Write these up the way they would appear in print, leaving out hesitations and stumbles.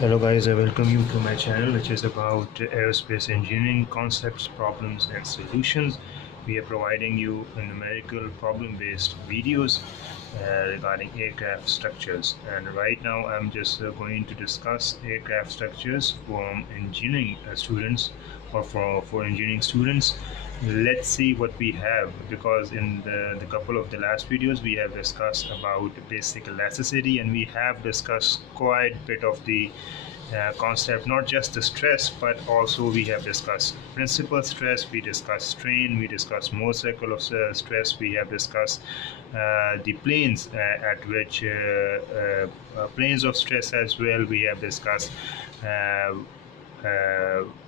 Hello guys, I welcome you to my channel which is about aerospace engineering concepts, problems and solutions. We are providing you numerical problem-based videos regarding aircraft structures, and right now I'm just going to discuss aircraft structures from engineering students or for engineering students. Let's see what we have, because in the couple of the last videos we have discussed about basic elasticity, and we have discussed quite a bit of the concept, not just the stress, but also we have discussed principal stress, we discussed strain, we discussed more cycle of stress, we have discussed the planes at which planes of stress as well, we have discussed uh,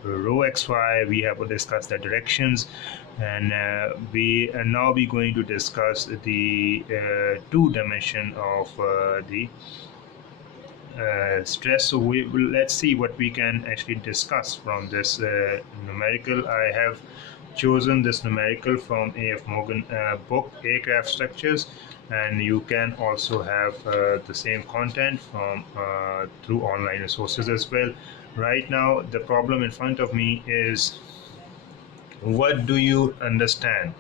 rho xy, we have discussed the directions, and we are now be going to discuss the two dimension of the stress. So let's see what we can actually discuss from this numerical. I have chosen this numerical from AF Morgan book, Aircraft Structures, and you can also have the same content from through online resources as well. Right now the problem in front of me is, what do you understand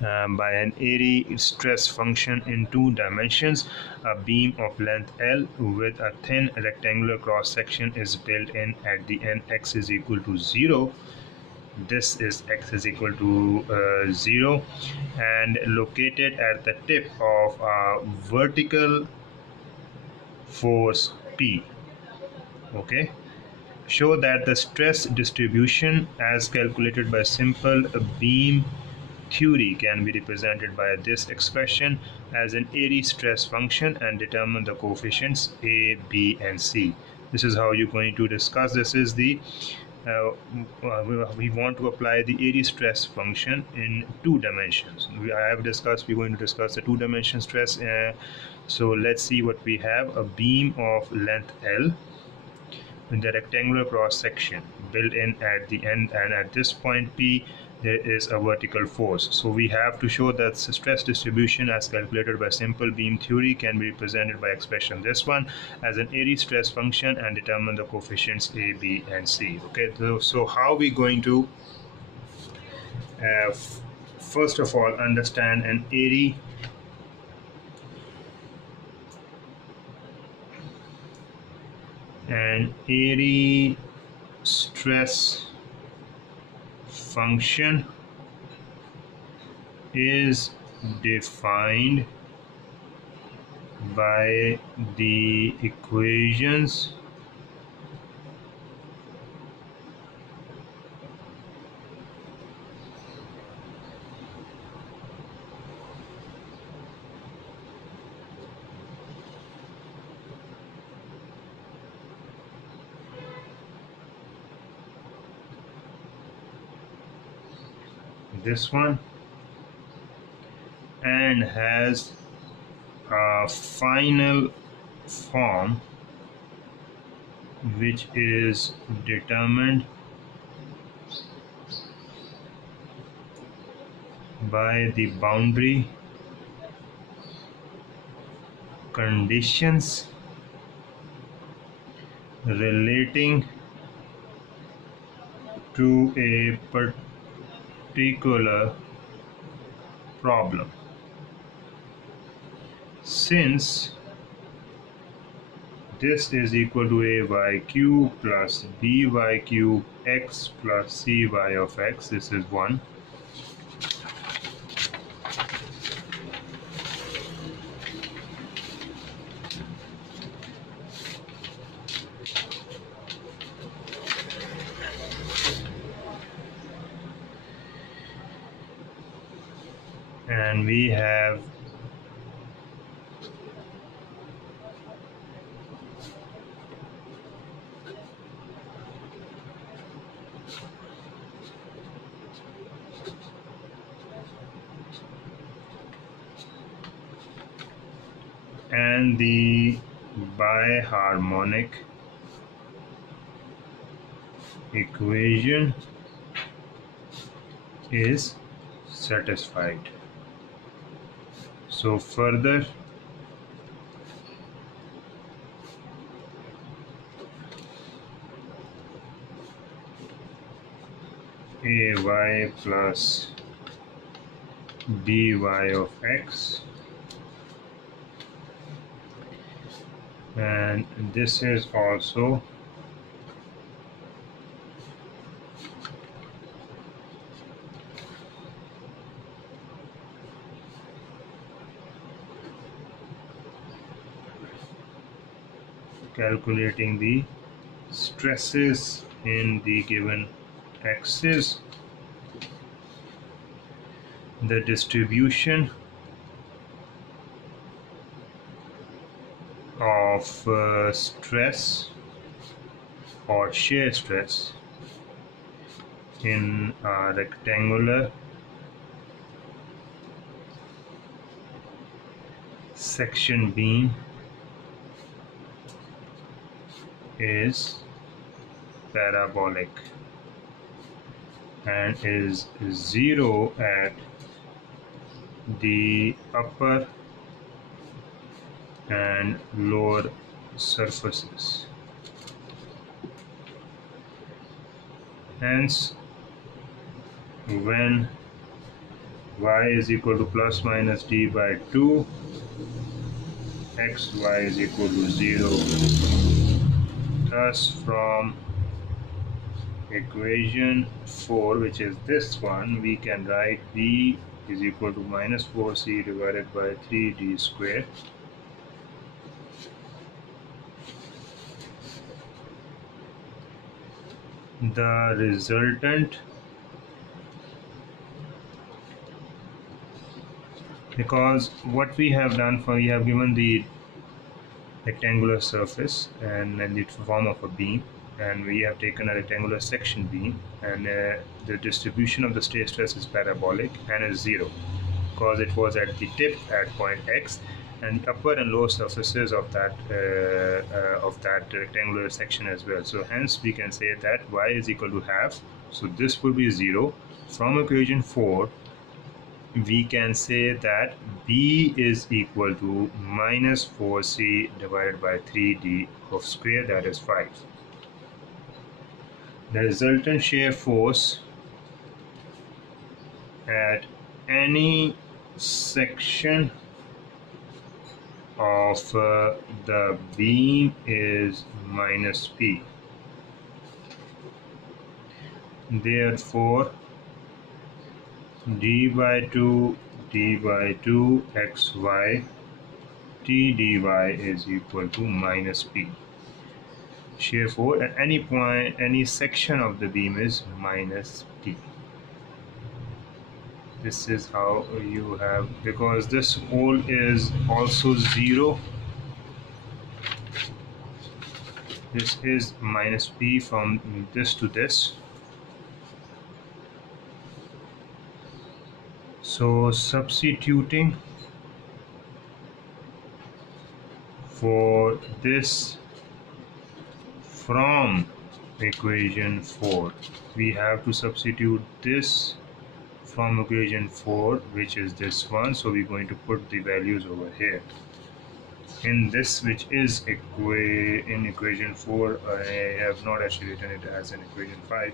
by an airy stress function in two dimensions? A beam of length L with a thin rectangular cross section is built in at the end x is equal to 0. This is x is equal to 0, and located at the tip of a vertical force P. Okay. Show that the stress distribution as calculated by simple beam theory can be represented by this expression as an airy stress function, and determine the coefficients a, b and c. This is how you're going to discuss. This is the uh, we want to apply the airy stress function in two dimensions. I have discussed, we're going to discuss the two dimension stress. So let's see what we have. A beam of length L in the rectangular cross section built in at the end, and at this point P there is a vertical force. So we have to show that stress distribution as calculated by simple beam theory can be represented by expression this one as an airy stress function, and determine the coefficients a, b and c. Okay, so how we going to uh, first of all understand an airy stress function is defined by the equations this one, and has a final form which is determined by the boundary conditions relating to a particular problem. Since this is equal to ay cube plus by cube x plus cy of x, this is 1. And we have and the biharmonic equation is satisfied. So further ay plus dy of x, and this is also calculating the stresses in the given axis, the distribution of stress or shear stress in a rectangular section beam is parabolic and is zero at the upper and lower surfaces. Hence, when y is equal to plus minus d by 2, xy is equal to 0. Thus, from equation 4, which is this one, we can write b is equal to minus 4c divided by 3d square. The resultant, because what we have done for, we have given the rectangular surface and in the form of a beam, and we have taken a rectangular section beam, and the distribution of the shear stress is parabolic and is 0 because it was at the tip at point x, and upper and lower surfaces of that rectangular section as well. So hence we can say that y is equal to half, so this will be 0. From equation 4 we can say that b is equal to minus 4c divided by 3d of square, that is 5. The resultant shear force at any section of the beam is minus p. Therefore, d by 2 xy t dy is equal to minus p. Shear force at any point, any section of the beam is minus p. This is how you have, because this hole is also 0, this is minus p from this to this. So substituting for this from equation 4, we have to substitute this from equation 4, which is this one. So we're going to put the values over here in this, which is in equation 4. I have not actually written it as an equation 5,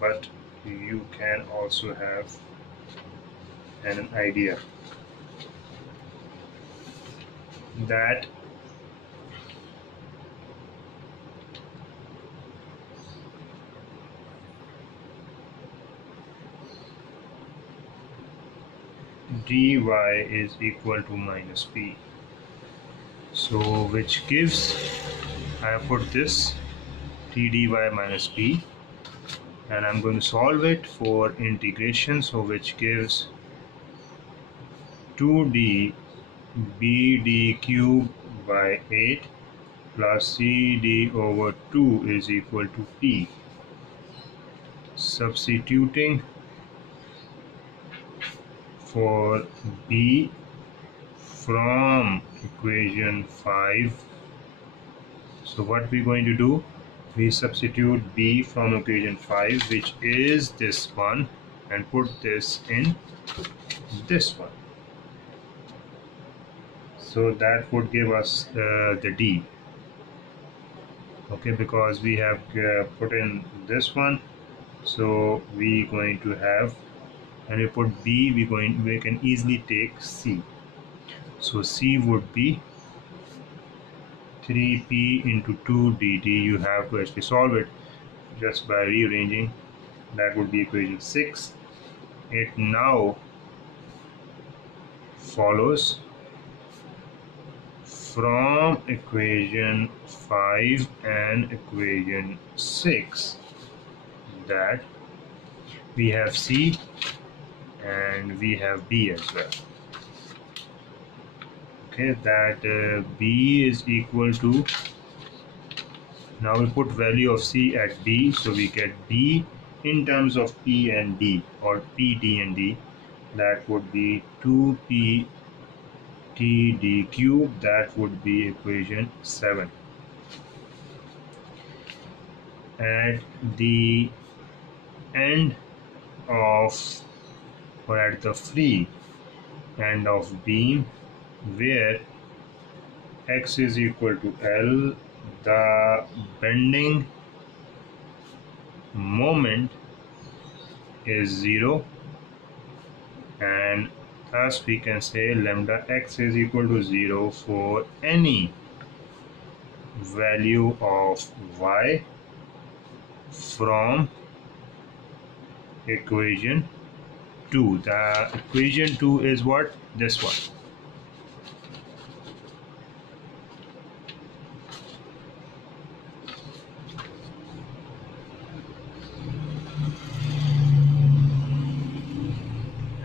but you can also have an idea that dy is equal to minus p. So which gives, I have put this t dy minus p, and I'm going to solve it for integration, so which gives 2d bd cube by 8 plus cd over 2 is equal to p. Substituting for b from equation 5, so what we're going to do, we substitute b from equation 5, which is this one, and put this in this one. So that would give us the d. Okay, because we have put in this one, So we going to have, and we put b, we can easily take c. So c would be 3p into 2 dt. You have to actually solve it just by rearranging. That would be equation 6. It now follows from equation 5 and equation 6 that we have c and we have b as well. Okay, that b is equal to, now we put value of c at b, so we get b in terms of p and d, or p, d and d. That would be 2p t d cube. That would be equation 7. At the end of, or at the free end of beam, where x is equal to L, the bending moment is 0, and thus we can say lambda x is equal to 0 for any value of y from equation 2. The equation 2 is what? This one.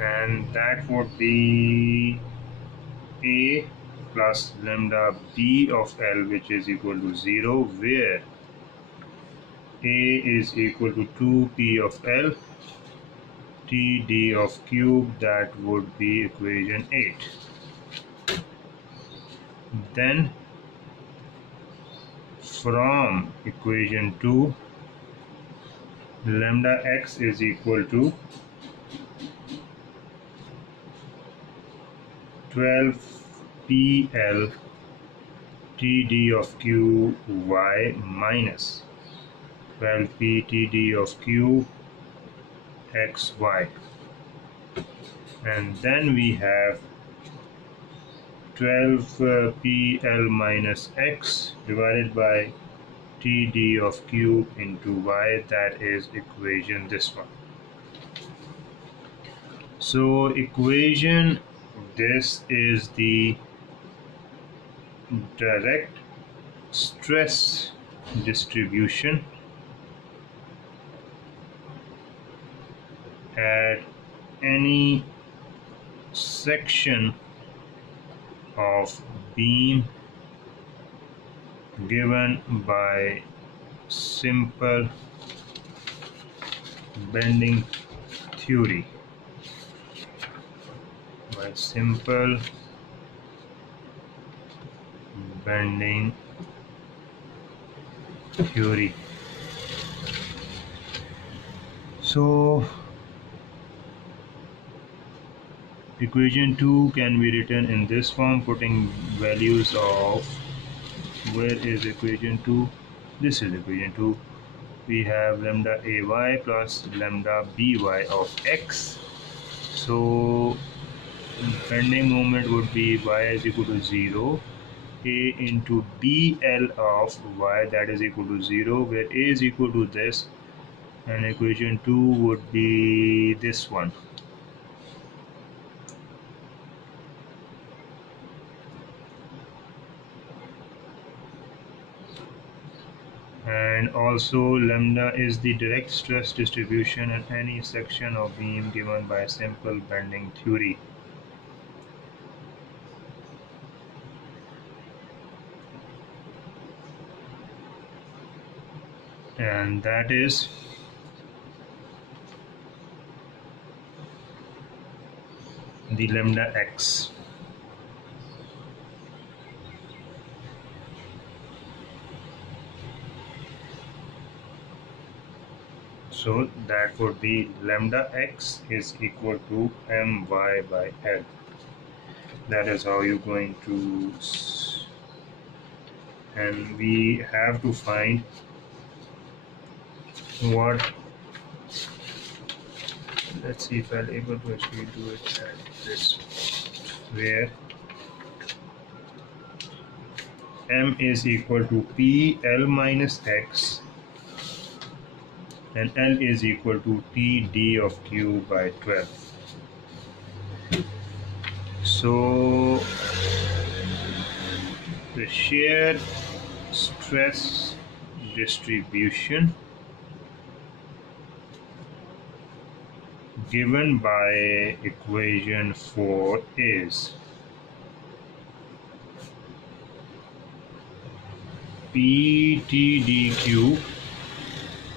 And that would be a plus lambda b of L, which is equal to 0, where a is equal to 2p of L t d of cube. That would be equation 8. Then from equation 2, lambda x is equal to 12pl td of q y minus 12p td of q x y. And then we have 12pl minus x divided by td of q into y. That is equation this one. So equation this is the direct stress distribution at any section of beam given by simple bending theory. By simple bending theory. So equation 2 can be written in this form, putting values of, where is equation 2? This is equation 2. We have lambda ay plus lambda by of x. So bending moment would be y is equal to 0, a into dl of y, that is equal to 0, where a is equal to this, and equation 2 would be this one. And also lambda is the direct stress distribution in any section of beam given by simple bending theory. And that is the lambda x. So that would be lambda x is equal to my by L. That is how you're going to, and we have to find what Let's see if I'm able to actually do it at this, where m is equal to p l minus x and l is equal to t d of q by 12. So the shear stress distribution given by equation 4 is ptdq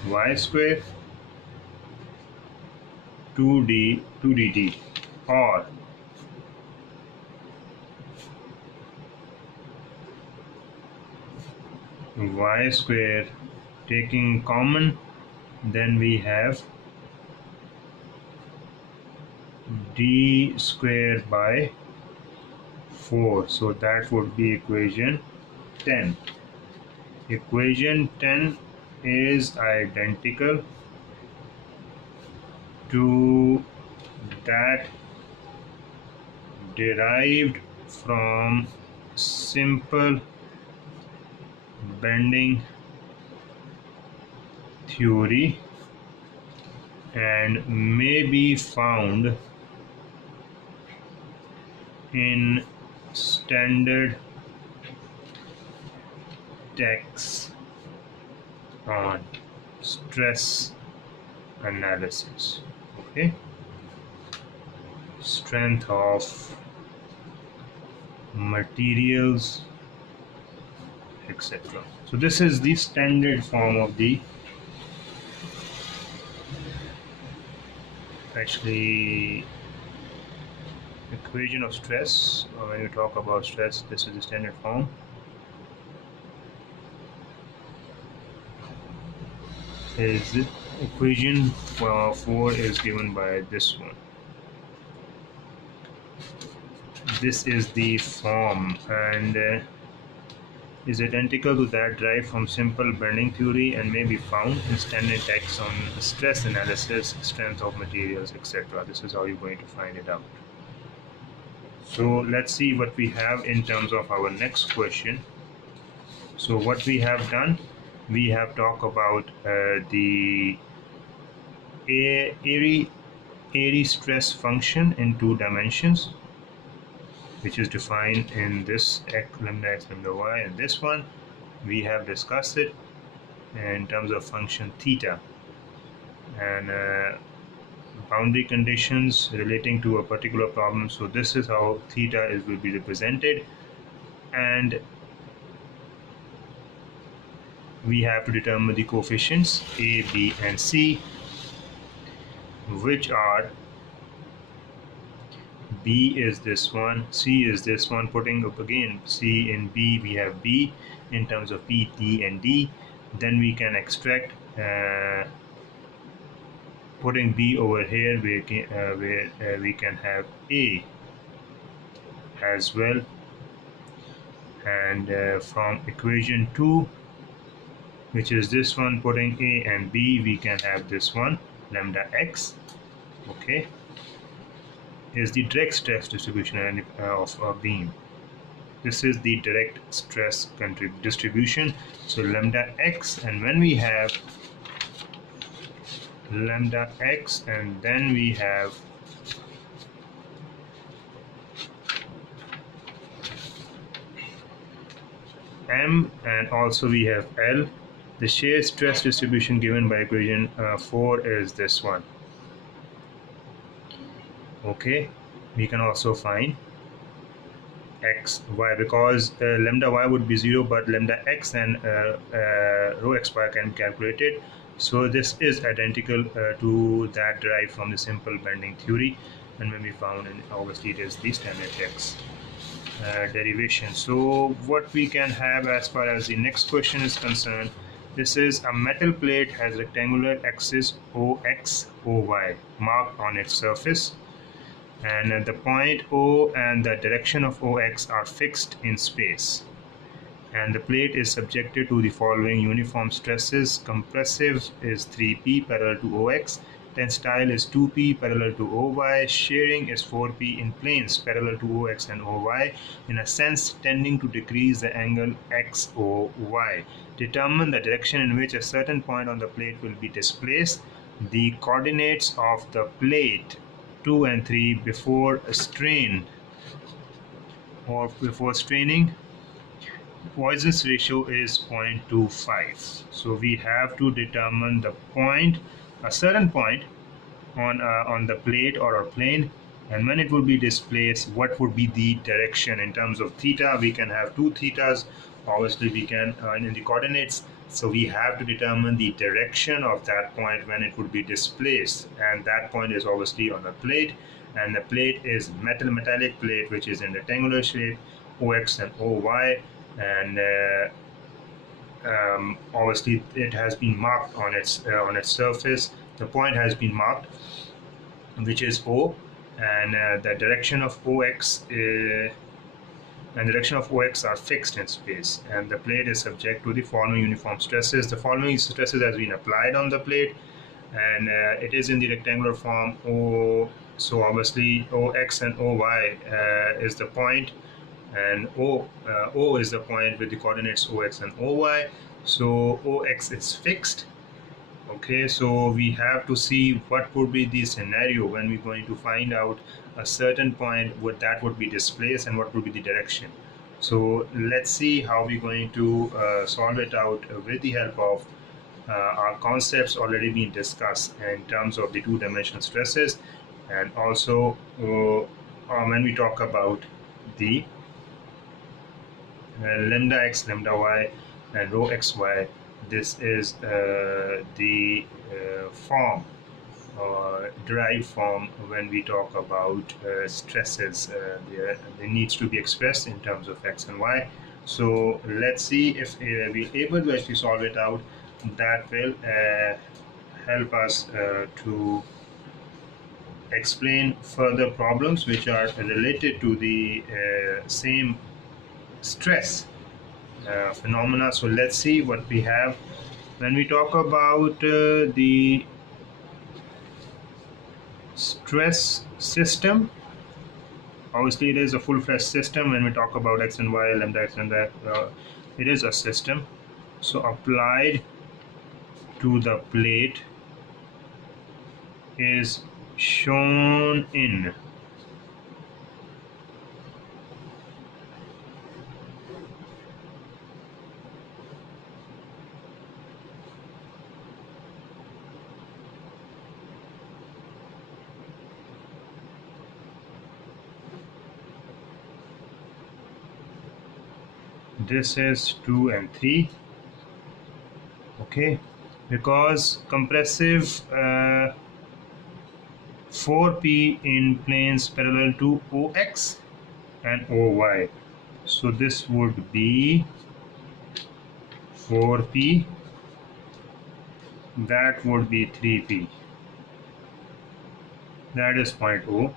y square 2dt, or y square taking common, then we have d square by 4. So that would be equation 10. Equation 10 is identical to that derived from simple bending theory and may be found in standard texts on stress analysis. Okay, strength of materials, etc. So this is the standard form of the actually equation of stress. When you talk about stress, this is the standard form. Is equation 4 is given by this one. This is the form and is identical to that derived from simple bending theory and may be found in standard texts on stress analysis, strength of materials, etc. This is how you're going to find it out. So let's see what we have in terms of our next question. So what we have done, we have talked about the Airy stress function in 2 dimensions, which is defined in this lambda x lambda y, and this one we have discussed it in terms of function theta and boundary conditions relating to a particular problem. So this is how theta will be represented, and we have to determine the coefficients a, b and c, which are b is this one, c is this one. Putting up again c in b, we have b in terms of p, t and d. Then we can extract putting b over here where we can have a as well, and from equation 2, which is this one, putting a and b, we can have this one lambda x, okay, is the direct stress distribution of a beam. This is the direct stress distribution. So lambda x, and when we have lambda x and then we have m and also we have l, the shear stress distribution given by equation 4 is this one. Okay, we can also find x y, because lambda y would be 0, but lambda x and rho x y can be calculated. So this is identical to that derived from the simple bending theory, and when we found, and obviously it is the standard text derivation. So what we can have as far as the next question is concerned, this is a metal plate has rectangular axis OX, OY marked on its surface, and the point O and the direction of OX are fixed in space, and the plate is subjected to the following uniform stresses. Compressive is 3P parallel to OX, Tensile is 2p parallel to OY. Shearing is 4p in planes parallel to OX and OY, in a sense tending to decrease the angle XOY. Determine the direction in which a certain point on the plate will be displaced. The coordinates of the plate 2 and 3 before strain or before straining. Poisson's ratio is 0.25. So we have to determine the point, a certain point on the plate or a plane, and when it will be displaced, what would be the direction in terms of theta. We can have two thetas, obviously we can in the coordinates, so we have to determine the direction of that point when it would be displaced, and that point is obviously on the plate, and the plate is metallic plate which is in rectangular shape, OX and OY, and obviously it has been marked on its surface. The point has been marked, which is O, and the direction of OX and direction of OX are fixed in space, and the plate is subject to the following uniform stresses. The following stresses has been applied on the plate, and it is in the rectangular form O. So obviously OX and OY is the point, and O is the point with the coordinates OX and OY. So OX is fixed. Okay, so we have to see what would be the scenario when we're going to find out a certain point what that would be displaced and what would be the direction. So let's see how we're going to solve it out with the help of our concepts already being discussed in terms of the two-dimensional stresses, and also when we talk about the lambda x, lambda y, and rho xy. This is the form derived from when we talk about stresses. There needs to be expressed in terms of x and y. So let's see if we're able to actually solve it out. That will help us to explain further problems which are related to the same stress phenomena. So let's see what we have when we talk about the stress system. Obviously it is a full-fledged system. When we talk about x and y, lambda x and that, it is a system. So applied to the plate is shown in this is 2 and 3. Okay, because compressive 4p in planes parallel to OX and OY. So this would be 4p, that would be 3p, that is point O.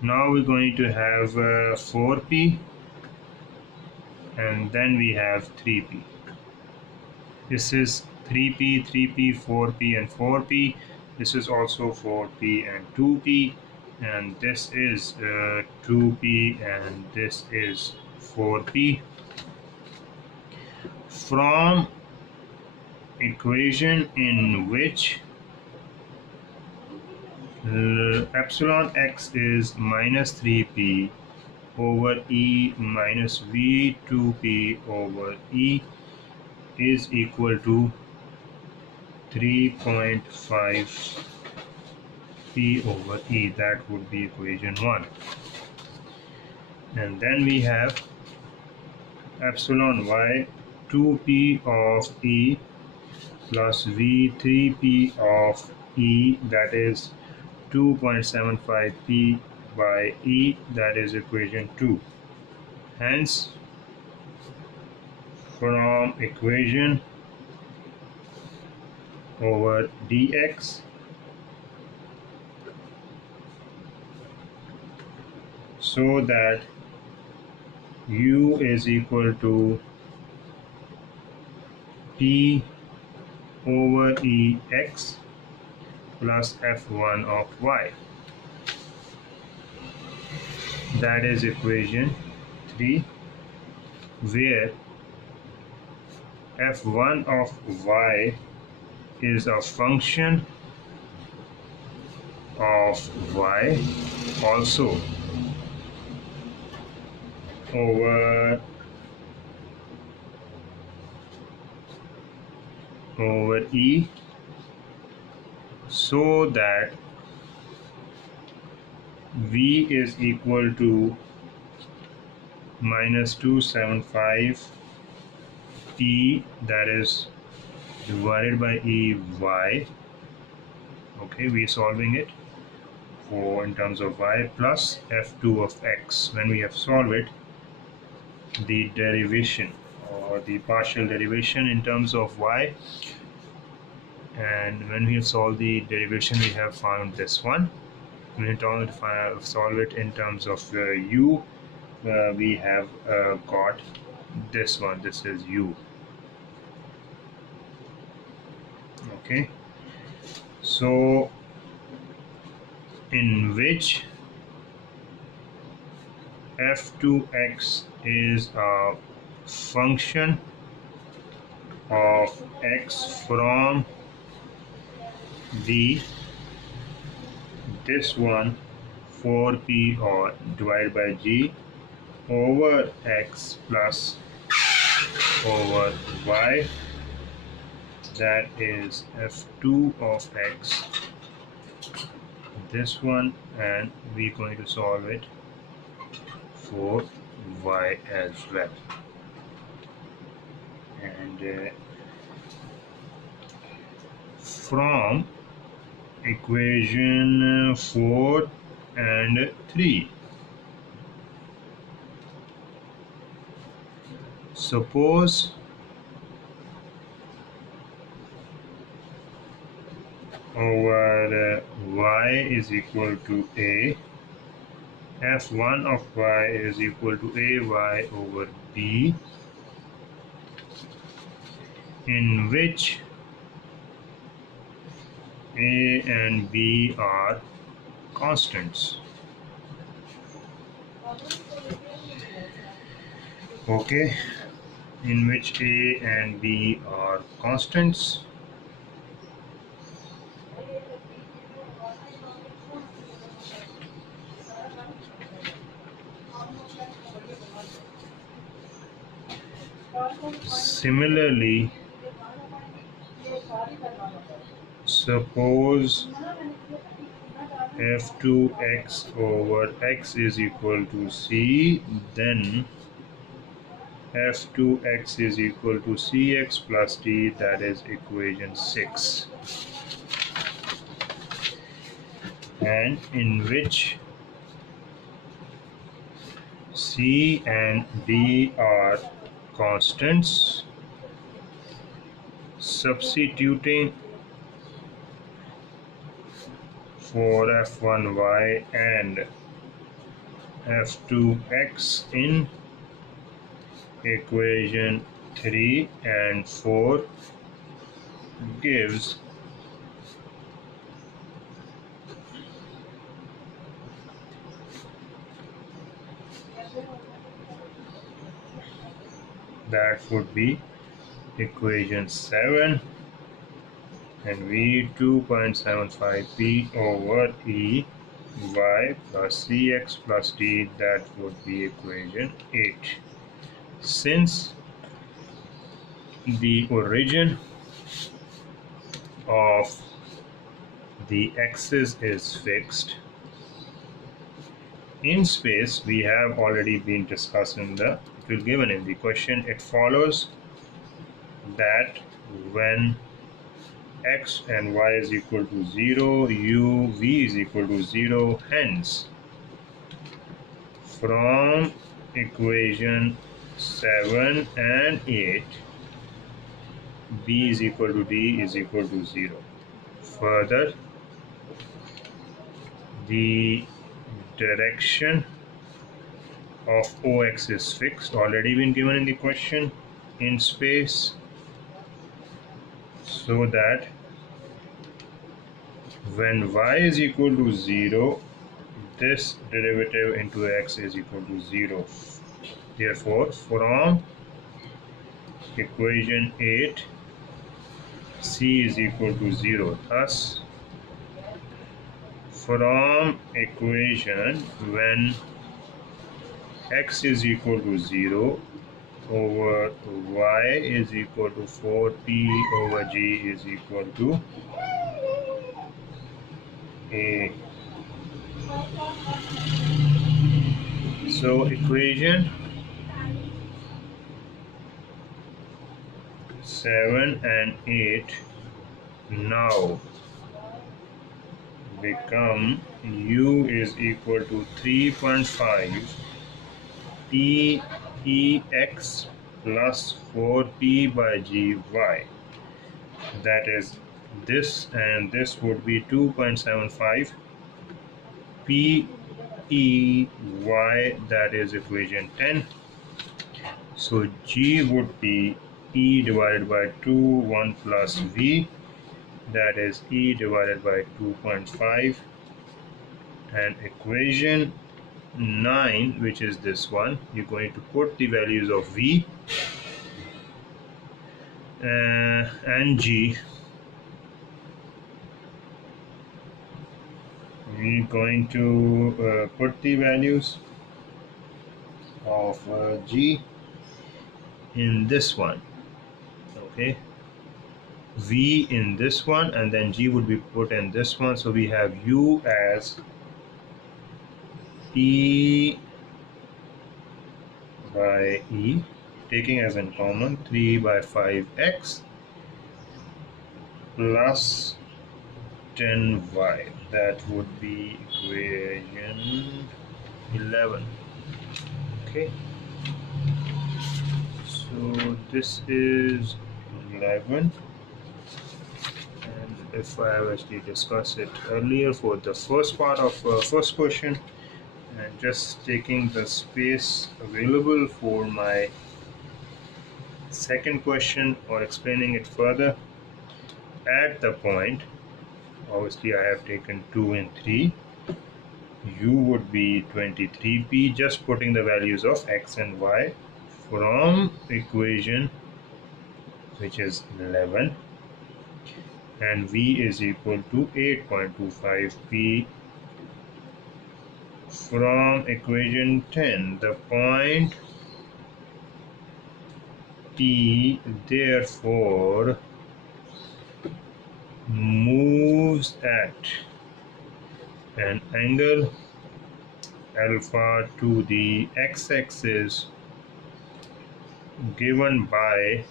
Now we're going to have 4p, and then we have 3p. This is 3p, 3p, 4p, and 4p. This is also 4p and 2p, and this is 2p, and this is 4p. From equation in which epsilon x is minus 3p over E minus V2p over E is equal to 3.5 p over E. That would be equation 1. And then we have epsilon y 2p of E plus V3p of E, that is 2.75 p by E, that is equation 2. Hence, from equation over dx, so that u is equal to p over ex plus f1 of y. That is equation 3, where f1 of y is a function of y also over e, so that v is equal to minus 275 e, that is divided by e y. Okay, we are solving it for in terms of y, plus f2 of x. When we have solved it, the derivation or the partial derivation in terms of y, and when we have solved the derivation, we have found this one. When we solve it in terms of u, we have got this one. This is u. Okay, so in which f2x is a function of x from the this one 4p or divided by g over x plus over y, that is f2 of x, this one, and we're going to solve it for y as well. And from equation 4 and 3, suppose over y is equal to a, f1 of y is equal to ay over b, in which a and b are constants. Okay, in which a and b are constants. Similarly, suppose f2x over x is equal to c, then f2x is equal to cx plus d, that is equation 6, and in which c and d are constants. Substituting for f1y and f2x in equation 3 and 4 gives that would be equation 7, and v 2.75p over e y plus cx plus d, that would be equation 8. Since the origin of the axis is fixed in space, we have already been discussing it will given in the question, it follows that when x and y is equal to 0, u v is equal to 0, hence from equation 7 and 8, b is equal to d is equal to 0. Further, the direction of OX is fixed, already been given in the question, in space, so that When y is equal to 0, this derivative into x is equal to 0. Therefore, from equation 8, c is equal to 0. Thus, from equation when x is equal to 0 over y is equal to 4p over g is equal to a. So equation 7 and 8 now become u is equal to 3.5 p e x plus 4p by g y. That is this, and this would be 2.75 p e y, that is equation 10. So g would be e divided by 2 1 plus v, that is e divided by 2.5, and equation 9, which is this one, you're going to put the values of v and g. We're going to put the values of g in this one, okay, v in this one, and then g would be put in this one. So we have u as e by e, taking as in common 3 by 5x plus 10y. That would be equation 11. Okay, so this is 11, and if I have actually discussed it earlier for the first part of first question, and just taking the space available for my second question or explaining it further, at the point, obviously I have taken 2 and 3, u would be 23p, just putting the values of x and y from equation which is 11, and v is equal to 8.25p from equation 10. The point T therefore moves at an angle alpha to the x-axis given by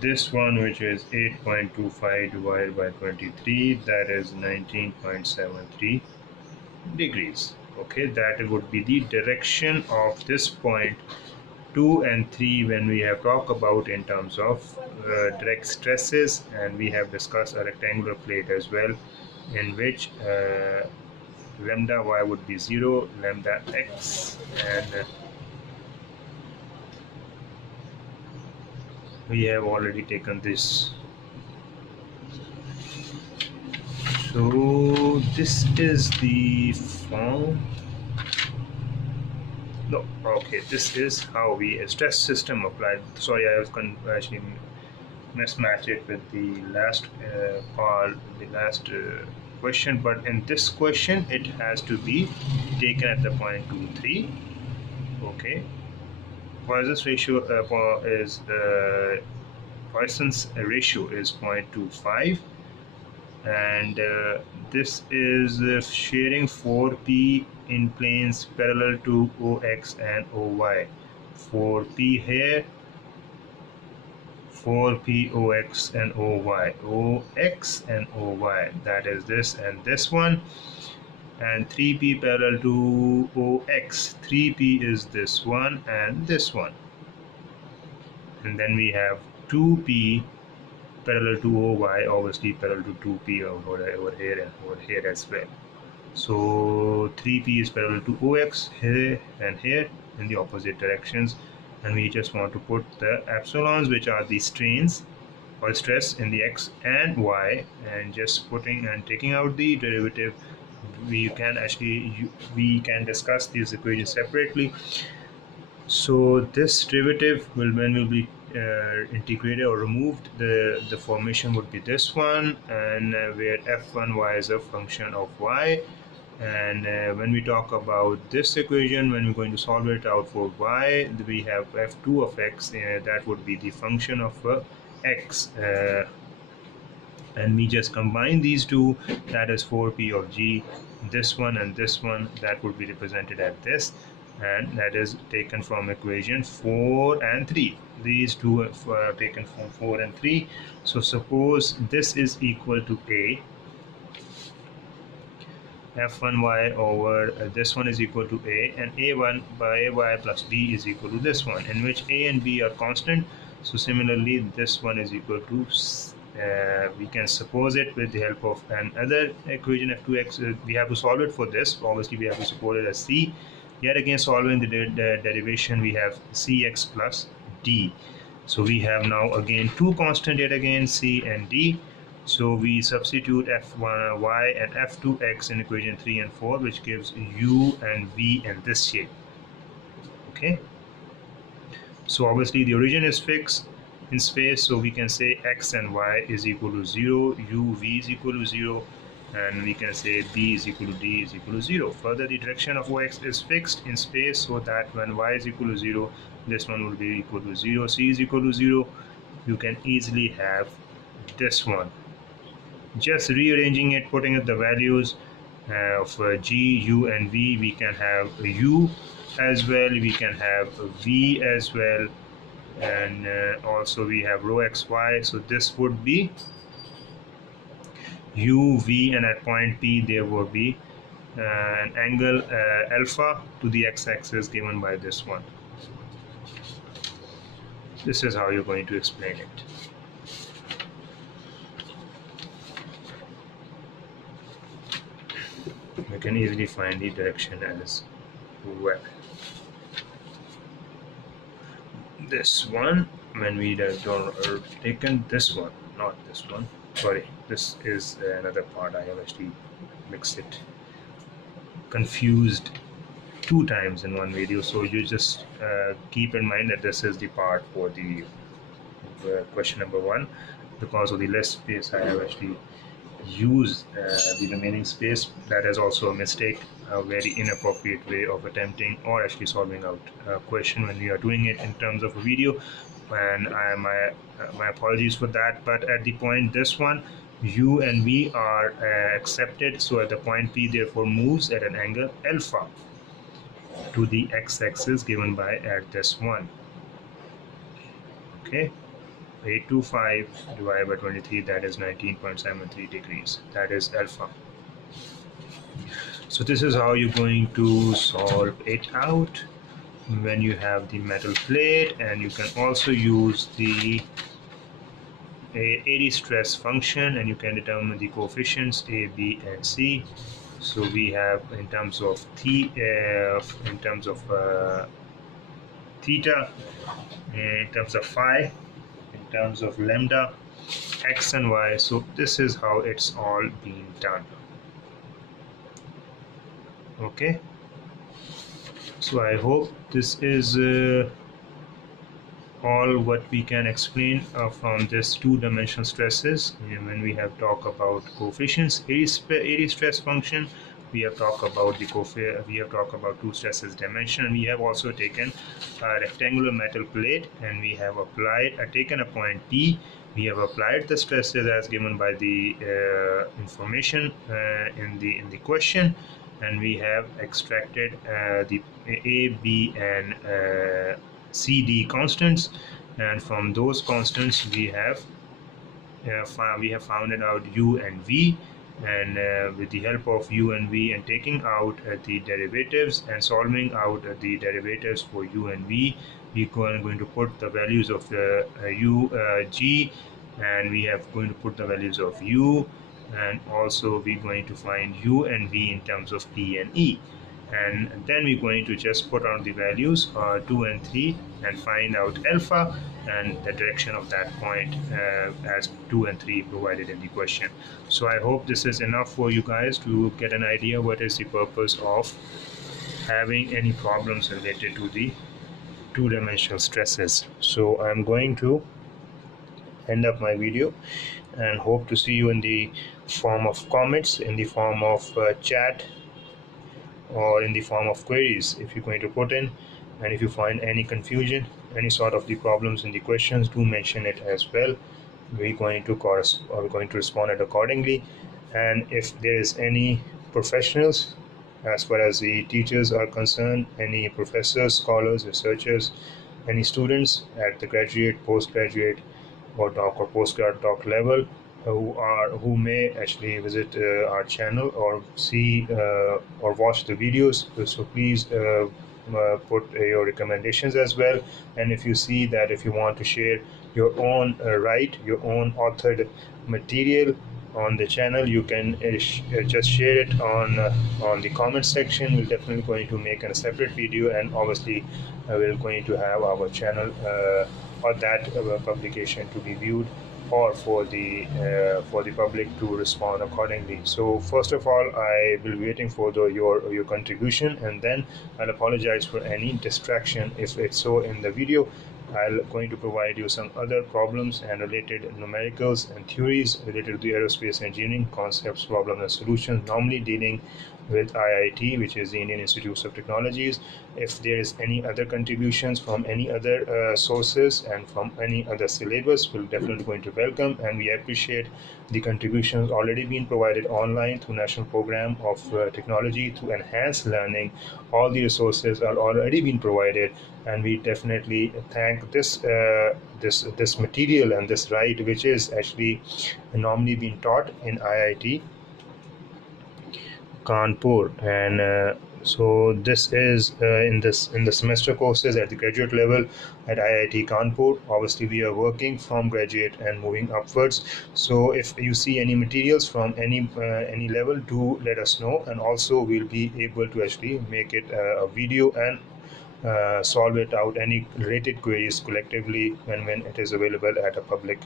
this one, which is 8.25 divided by 23, that is 19.73 degrees. Okay, that would be the direction of this point 2 and 3 when we have talked about in terms of direct stresses, and we have discussed a rectangular plate as well, in which lambda y would be 0, lambda x, and we have already taken this. So this is the form. No, okay, this is how we stress system applied. Sorry, I was actually mismatched it with the last part, the last question, but in this question it has to be taken at the point 2 3. Okay, Poisson's ratio is Poisson's ratio is 0.25, and this is sharing 4p in planes parallel to OX and OY. 4p here, 4p OX and OY, OX and OY, that is this and this one, and 3p parallel to OX, 3p is this one and this one, and then we have 2p parallel to OY, obviously parallel to 2p over here and over here as well. So 3p is parallel to OX here and here in the opposite directions, and we just want to put the epsilons, which are the strains, or stress in the x and y, and just putting and taking out the derivative, we can discuss these equations separately. So this derivative will, when will be integrated or removed, the formation would be this one, and where f1y is a function of y. And when we talk about this equation, when we're going to solve it out for y, we have f2 of x, that would be the function of x, and we just combine these two, that is 4p of g, this one and this one, that would be represented as this, and that is taken from equation 4 and 3. These two are taken from 4 and 3. So suppose this is equal to a, f1y over this one is equal to a, and a1 by y plus b is equal to this one, in which a and b are constant. So similarly, this one is equal to we can suppose it with the help of another equation f2x. We have to solve it for this. Obviously, we have to suppose it as c. Yet again, solving the derivation, we have cx plus d. So we have now again two constant, yet again c and d. So we substitute f1y and f2x in equation 3 and 4, which gives u and v in this shape. Okay. So obviously the origin is fixed in space, so we can say x and y is equal to 0, u, v is equal to 0, and we can say b is equal to d is equal to 0. Further, the direction of x is fixed in space, so that when y is equal to 0, this one will be equal to 0, c is equal to 0. You can easily have this one. Just rearranging it, putting in the values of g, u, and v, we can have u as well, we can have v as well, and also we have rho xy. So this would be u, v, and at point P there would be an angle alpha to the x-axis given by this one. This is how you're going to explain it. You can easily find the direction as well. This one, when we have taken this one, not this one, sorry, this is another part. I have actually mixed it, confused two times in one video. So you just keep in mind that this is the part for the question number 1. Because of the less space, I have actually use the remaining space. That is also a mistake, a very inappropriate way of attempting or actually solving out a question when we are doing it in terms of a video, and my apologies for that. But at the point this one, u and v are accepted, so at the point P therefore moves at an angle alpha to the x-axis given by at this one. Okay, 825 divided by 23, that is 19.73 degrees, that is alpha. So this is how you're going to solve it out when you have the metal plate, and you can also use the AD stress function, and you can determine the coefficients A, B, and C. So we have in terms of theta, in terms of phi, in terms of lambda, x and y. So this is how it's all being done. Okay, so I hope this is all what we can explain from this two-dimensional stresses. When we have talked about coefficients, AD stress function, we have talked about two stresses dimension, and we have also taken a rectangular metal plate, and we have taken a point P. We have applied the stresses as given by the information in the question, and we have extracted the A, B, and CD constants, and from those constants we have found out u and v, and with the help of u and v and taking out the derivatives and solving out the derivatives for u and v, we are going to put the values of g, and we have going to put the values of u, and also we're going to find u and v in terms of P and E. and then we're going to just put on the values 2 and 3 and find out alpha and the direction of that point as 2 and 3 provided in the question. So I hope this is enough for you guys to get an idea what is the purpose of having any problems related to the two-dimensional stresses. So I'm going to end up my video and hope to see you in the form of comments, in the form of chat, or in the form of queries if you're going to put in. And if you find any confusion, any sort of the problems in the questions, do mention it as well. We're going to respond it accordingly. And if there is any professionals, as far as the teachers are concerned, any professors, scholars, researchers, any students at the graduate, postgraduate, or doc or postgrad doc level who may actually visit our channel or see or watch the videos, so please put your recommendations as well. And if you see that if you want to share your own your own authored material on the channel, you can just share it on the comment section. We're definitely going to make a separate video, and obviously we're going to have our channel or that publication to be viewed, or for the public to respond accordingly. So first of all, I will be waiting for your contribution, and then I'll apologize for any distraction if it's so in the video. I'm going to provide you some other problems and related numericals and theories related to the aerospace engineering concepts, problems, and solutions, normally dealing with IIT, which is the Indian Institutes of Technologies. If there is any other contributions from any other sources and from any other syllabus, we're definitely going to welcome, and we appreciate the contributions already being provided online through National Program of Technology to enhance learning. All the resources are already being provided, and we definitely thank this material and this right, which is actually normally being taught in IIT Kanpur. And so this is in the semester courses at the graduate level at IIT Kanpur. Obviously we are working from graduate and moving upwards. So if you see any materials from any level, do let us know, and also we'll be able to actually make it a video and solve it out, any related queries collectively when it is available at a public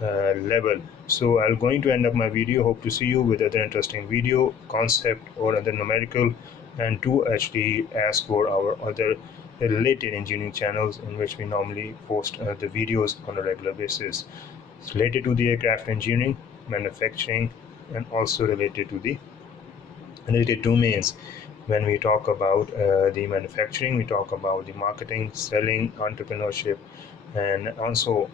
level. So I'm going to end up my video. Hope to see you with other interesting video concept or other numerical, and to actually ask for our other related engineering channels in which we normally post the videos on a regular basis. It's related to the aircraft engineering, manufacturing, and also related to the related domains. When we talk about the manufacturing, we talk about the marketing, selling, entrepreneurship, and also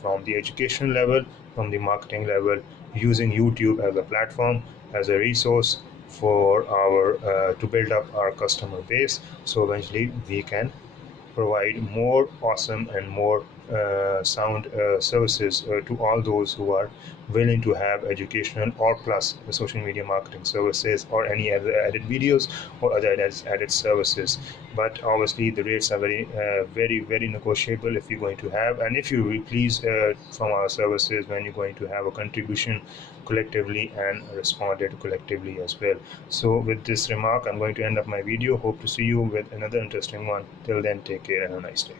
from the education level, from the marketing level, using YouTube as a platform, as a resource for our to build up our customer base, so eventually we can provide more awesome and more sound services to all those who are willing to have educational or plus social media marketing services, or any other added videos or other added services. But obviously the rates are very negotiable if you're going to have, and if you will please from our services when you're going to have a contribution collectively and responded collectively as well. So with this remark, I'm going to end up my video. Hope to see you with another interesting one. Till then, take care and have a nice day.